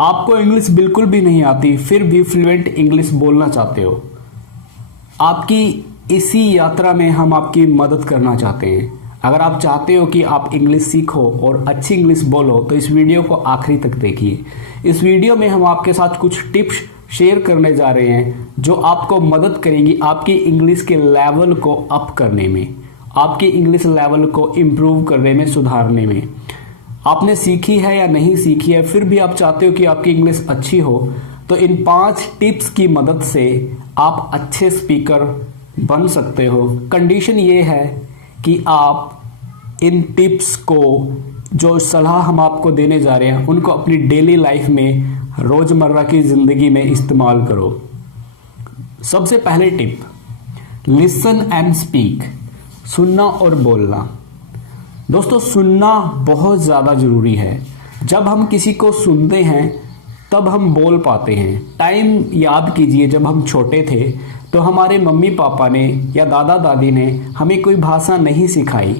आपको इंग्लिश बिल्कुल भी नहीं आती फिर भी फ्लुएंट इंग्लिश बोलना चाहते हो, आपकी इसी यात्रा में हम आपकी मदद करना चाहते हैं। अगर आप चाहते हो कि आप इंग्लिश सीखो और अच्छी इंग्लिश बोलो तो इस वीडियो को आखिरी तक देखिए। इस वीडियो में हम आपके साथ कुछ टिप्स शेयर करने जा रहे हैं जो आपको मदद करेंगी आपकी इंग्लिश के लेवल को अप करने में, आपकी इंग्लिश लेवल को इम्प्रूव करने में, सुधारने में। आपने सीखी है या नहीं सीखी है फिर भी आप चाहते हो कि आपकी इंग्लिश अच्छी हो, तो इन 5 टिप्स की मदद से आप अच्छे स्पीकर बन सकते हो। कंडीशन ये है कि आप इन टिप्स को, जो सलाह हम आपको देने जा रहे हैं, उनको अपनी डेली लाइफ में, रोजमर्रा की जिंदगी में इस्तेमाल करो। सबसे पहले टिप, लिसन एंड स्पीक, सुनना और बोलना। दोस्तों, सुनना बहुत ज़्यादा ज़रूरी है। जब हम किसी को सुनते हैं तब हम बोल पाते हैं। टाइम याद कीजिए, जब हम छोटे थे तो हमारे मम्मी पापा ने या दादा दादी ने हमें कोई भाषा नहीं सिखाई,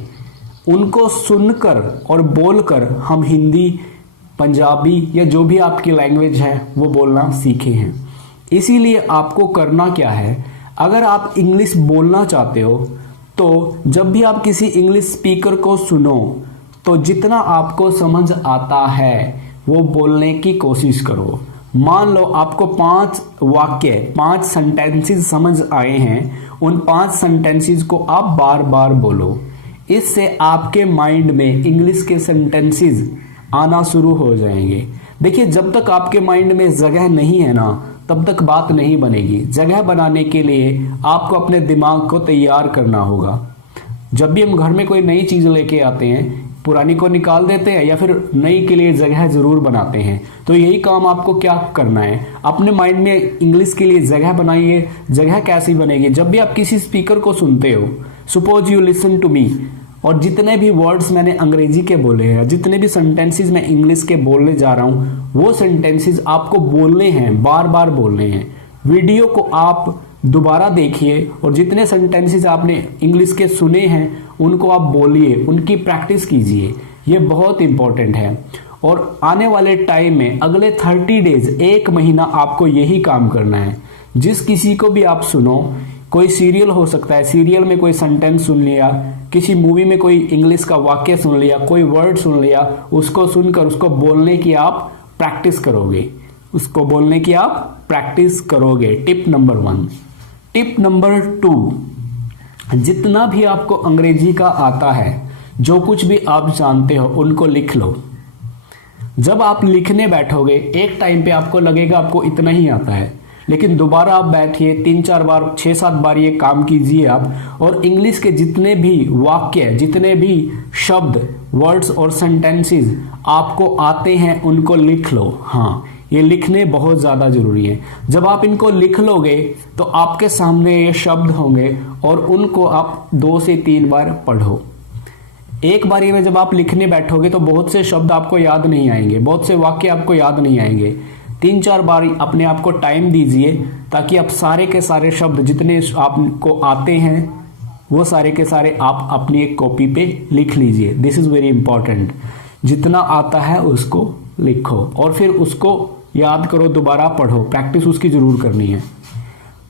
उनको सुनकर और बोलकर हम हिंदी, पंजाबी या जो भी आपकी लैंग्वेज है वो बोलना सीखे हैं। इसीलिए आपको करना क्या है, अगर आप इंग्लिश बोलना चाहते हो तो जब भी आप किसी इंग्लिश स्पीकर को सुनो तो जितना आपको समझ आता है वो बोलने की कोशिश करो। मान लो आपको 5 वाक्य, 5 सेंटेंसेस समझ आए हैं, उन 5 सेंटेंसेस को आप बार बार बोलो। इससे आपके माइंड में इंग्लिश के सेंटेंसेस आना शुरू हो जाएंगे। देखिए, जब तक आपके माइंड में जगह नहीं है ना, तब तक बात नहीं बनेगी। जगह बनाने के लिए आपको अपने दिमाग को तैयार करना होगा। जब भी हम घर में कोई नई चीज़ लेके आते हैं, पुरानी को निकाल देते हैं या फिर नई के लिए जगह ज़रूर बनाते हैं। तो यही काम आपको क्या करना है, अपने माइंड में इंग्लिश के लिए जगह बनाइए। जगह कैसी बनेगी, जब भी आप किसी स्पीकर को सुनते हो, suppose you listen to me, और जितने भी वर्ड्स मैंने अंग्रेजी के बोले हैं, जितने भी सेंटेंसेस मैं इंग्लिश के बोलने जा रहा हूँ, वो सेंटेंसेस आपको बोलने हैं, बार बार बोलने हैं। वीडियो को आप दोबारा देखिए और जितने सेंटेंसेस आपने इंग्लिश के सुने हैं उनको आप बोलिए, उनकी प्रैक्टिस कीजिए। ये बहुत इंपॉर्टेंट है। और आने वाले टाइम में, अगले 30 डेज, 1 महीना आपको यही काम करना है। जिस किसी को भी आप सुनो, कोई सीरियल हो सकता है, सीरियल में कोई सेंटेंस सुन लिया, किसी मूवी में कोई इंग्लिश का वाक्य सुन लिया, कोई वर्ड सुन लिया, उसको सुनकर उसको बोलने की आप प्रैक्टिस करोगे, उसको बोलने की आप प्रैक्टिस करोगे। Tip number 1। टिप नंबर 2, जितना भी आपको अंग्रेजी का आता है, जो कुछ भी आप जानते हो, उनको लिख लो। जब आप लिखने बैठोगे, एक टाइम पे आपको लगेगा आपको इतना ही आता है, लेकिन दोबारा आप बैठिए, 3-4 बार, 6-7 बार ये काम कीजिए आप, और इंग्लिश के जितने भी वाक्य, जितने भी शब्द, वर्ड्स और सेंटेंसेस आपको आते हैं उनको लिख लो। हाँ, ये लिखने बहुत ज़्यादा ज़रूरी है। जब आप इनको लिख लोगे तो आपके सामने ये शब्द होंगे और उनको आप 2 से 3 बार पढ़ो। एक बारी में जब आप लिखने बैठोगे तो बहुत से शब्द आपको याद नहीं आएंगे, बहुत से वाक्य आपको याद नहीं आएंगे। 3-4 बार अपने आप को टाइम दीजिए ताकि आप सारे के सारे शब्द जितने आपको आते हैं वो सारे के सारे आप अपनी एक कॉपी पे लिख लीजिए। This is very important. जितना आता है उसको लिखो और फिर उसको याद करो, दोबारा पढ़ो, प्रैक्टिस उसकी जरूर करनी है।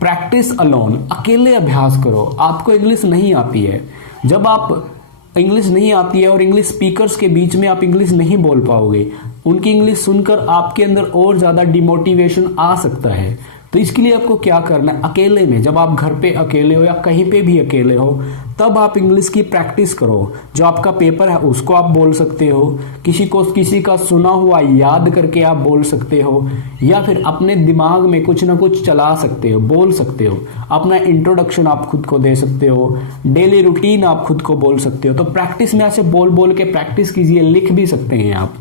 प्रैक्टिस अलोन, अकेले अभ्यास करो। आपको इंग्लिश नहीं आती है, जब आप इंग्लिश नहीं आती है और इंग्लिश स्पीकर्स के बीच में आप इंग्लिश नहीं बोल पाओगे, उनकी इंग्लिश सुनकर आपके अंदर और ज़्यादा डिमोटिवेशन आ सकता है। तो इसके लिए आपको क्या करना है, अकेले में, जब आप घर पे अकेले हो या कहीं पे भी अकेले हो, तब आप इंग्लिश की प्रैक्टिस करो। जो आपका पेपर है उसको आप बोल सकते हो, किसी का सुना हुआ याद करके आप बोल सकते हो, या फिर अपने दिमाग में कुछ ना कुछ चला सकते हो, बोल सकते हो। अपना इंट्रोडक्शन आप खुद को दे सकते हो, डेली रूटीन आप खुद को बोल सकते हो। तो प्रैक्टिस में ऐसे बोल बोल के प्रैक्टिस कीजिए। लिख भी सकते हैं आप।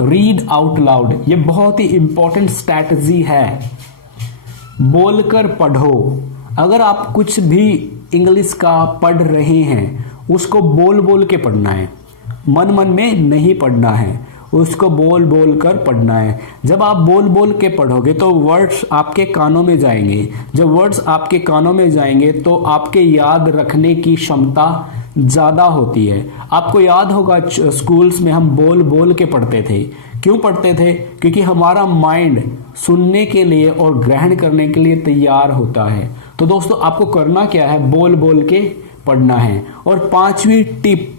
रीड आउट लाउड, ये बहुत ही इंपॉर्टेंट स्ट्रैटेजी है। बोलकर पढ़ो। अगर आप कुछ भी इंग्लिश का पढ़ रहे हैं उसको बोल बोल के पढ़ना है, मन मन में नहीं पढ़ना है, उसको बोल बोल कर पढ़ना है। जब आप बोल बोल के पढ़ोगे तो वर्ड्स आपके कानों में जाएंगे। जब वर्ड्स आपके कानों में जाएंगे तो आपके याद रखने की क्षमता ज़्यादा होती है। आपको याद होगा स्कूल्स में हम बोल बोल के पढ़ते थे क्यों पढ़ते थे? क्योंकि हमारा माइंड सुनने के लिए और ग्रहण करने के लिए तैयार होता है। तो दोस्तों आपको करना क्या है, बोल बोल के पढ़ना है। और पांचवी टिप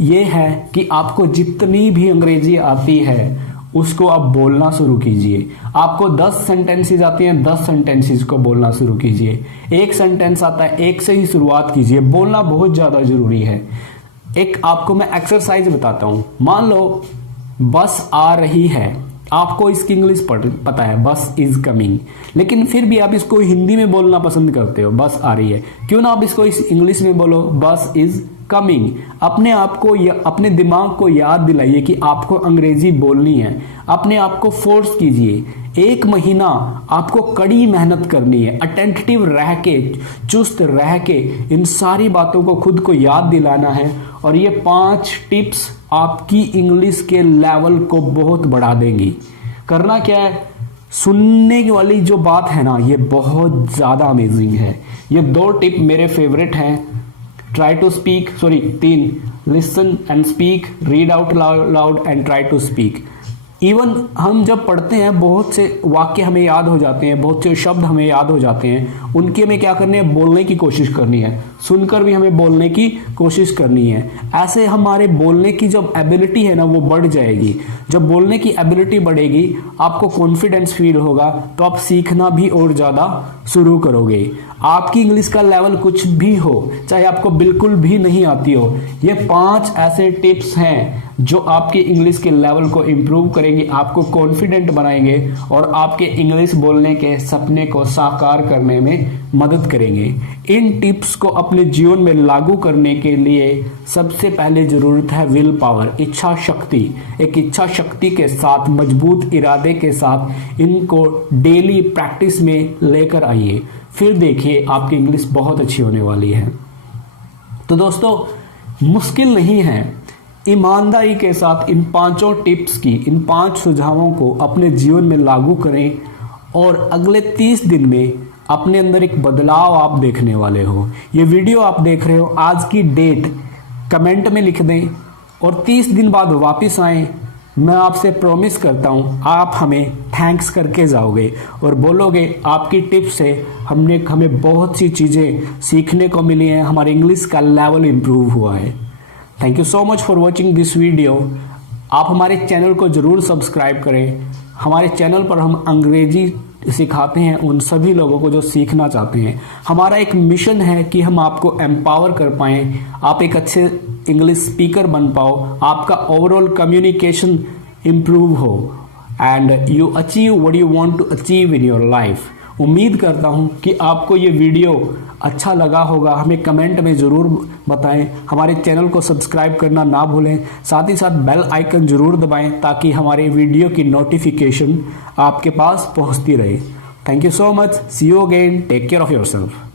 ये है कि आपको जितनी भी अंग्रेजी आती है उसको आप बोलना शुरू कीजिए। आपको 10 सेंटेंसेस आती हैं, 10 सेंटेंसेस को बोलना शुरू कीजिए। एक सेंटेंस आता है, एक से ही शुरुआत कीजिए। बोलना बहुत ज़्यादा ज़रूरी है। एक आपको मैं एक्सरसाइज बताता हूँ। मान लो बस आ रही है, आपको इसकी इंग्लिश पता है, बस इज कमिंग, लेकिन फिर भी आप इसको हिंदी में बोलना पसंद करते हो, बस आ रही है। क्यों ना आप इसको इस इंग्लिश में बोलो, बस इज कमिंग। अपने आप को या अपने दिमाग को याद दिलाइए कि आपको अंग्रेजी बोलनी है। अपने आप को फोर्स कीजिए। 1 महीना आपको कड़ी मेहनत करनी है, अटेंटिव रह के, चुस्त रह के इन सारी बातों को खुद को याद दिलाना है। और ये 5 टिप्स आपकी इंग्लिश के लेवल को बहुत बढ़ा देंगी। करना क्या है, सुनने वाली जो बात है ना, ये बहुत ज़्यादा अमेजिंग है। ये 2 टिप मेरे फेवरेट हैं। Try to speak, 3, listen and speak, read out loud and try to speak. Even हम जब पढ़ते हैं बहुत से वाक्य हमें याद हो जाते हैं, बहुत से शब्द हमें याद हो जाते हैं, उनकी हमें क्या करनी है, बोलने की कोशिश करनी है। सुनकर भी हमें बोलने की कोशिश करनी है। ऐसे हमारे बोलने की जब एबिलिटी है ना वो बढ़ जाएगी। जब बोलने की एबिलिटी बढ़ेगी, आपको कॉन्फिडेंस फील होगा, तो आप सीखना भी और ज़्यादा शुरू करोगे। आपकी इंग्लिश का लेवल कुछ भी हो, चाहे आपको बिल्कुल भी नहीं आती हो, ये 5 ऐसे टिप्स हैं जो आपके इंग्लिश के लेवल को इम्प्रूव करेंगे, आपको कॉन्फिडेंट बनाएंगे और आपके इंग्लिश बोलने के सपने को साकार करने में मदद करेंगे। इन टिप्स को अपने जीवन में लागू करने के लिए सबसे पहले ज़रूरत है विल पावर, इच्छा शक्ति। एक इच्छा शक्ति के साथ, मजबूत इरादे के साथ इनको डेली प्रैक्टिस में लेकर आइए, फिर देखिए आपकी इंग्लिश बहुत अच्छी होने वाली है। तो दोस्तों मुश्किल नहीं है, ईमानदारी के साथ इन 5 टिप्स की, इन 5 सुझावों को अपने जीवन में लागू करें और अगले 30 दिन में अपने अंदर एक बदलाव आप देखने वाले हो। ये वीडियो आप देख रहे हो, आज की डेट कमेंट में लिख दें और 30 दिन बाद वापस आएं। मैं आपसे प्रॉमिस करता हूं आप हमें थैंक्स करके जाओगे और बोलोगे आपकी टिप्स से हमें बहुत सी चीज़ें सीखने को मिली हैं, हमारे इंग्लिश का लेवल इम्प्रूव हुआ है। Thank you so much for watching this video. आप हमारे चैनल को ज़रूर सब्सक्राइब करें। हमारे चैनल पर हम अंग्रेजी सिखाते हैं उन सभी लोगों को जो सीखना चाहते हैं। हमारा एक मिशन है कि हम आपको एम्पावर कर पाएँ, आप एक अच्छे इंग्लिश स्पीकर बन पाओ, आपका ओवरऑल कम्युनिकेशन इम्प्रूव हो and you achieve what you want to achieve in your life. उम्मीद करता हूं कि आपको ये वीडियो अच्छा लगा होगा। हमें कमेंट में ज़रूर बताएं। हमारे चैनल को सब्सक्राइब करना ना भूलें, साथ ही साथ बेल आइकन ज़रूर दबाएं ताकि हमारे वीडियो की नोटिफिकेशन आपके पास पहुंचती रहे। Thank you so much, see you again, take care of yourself.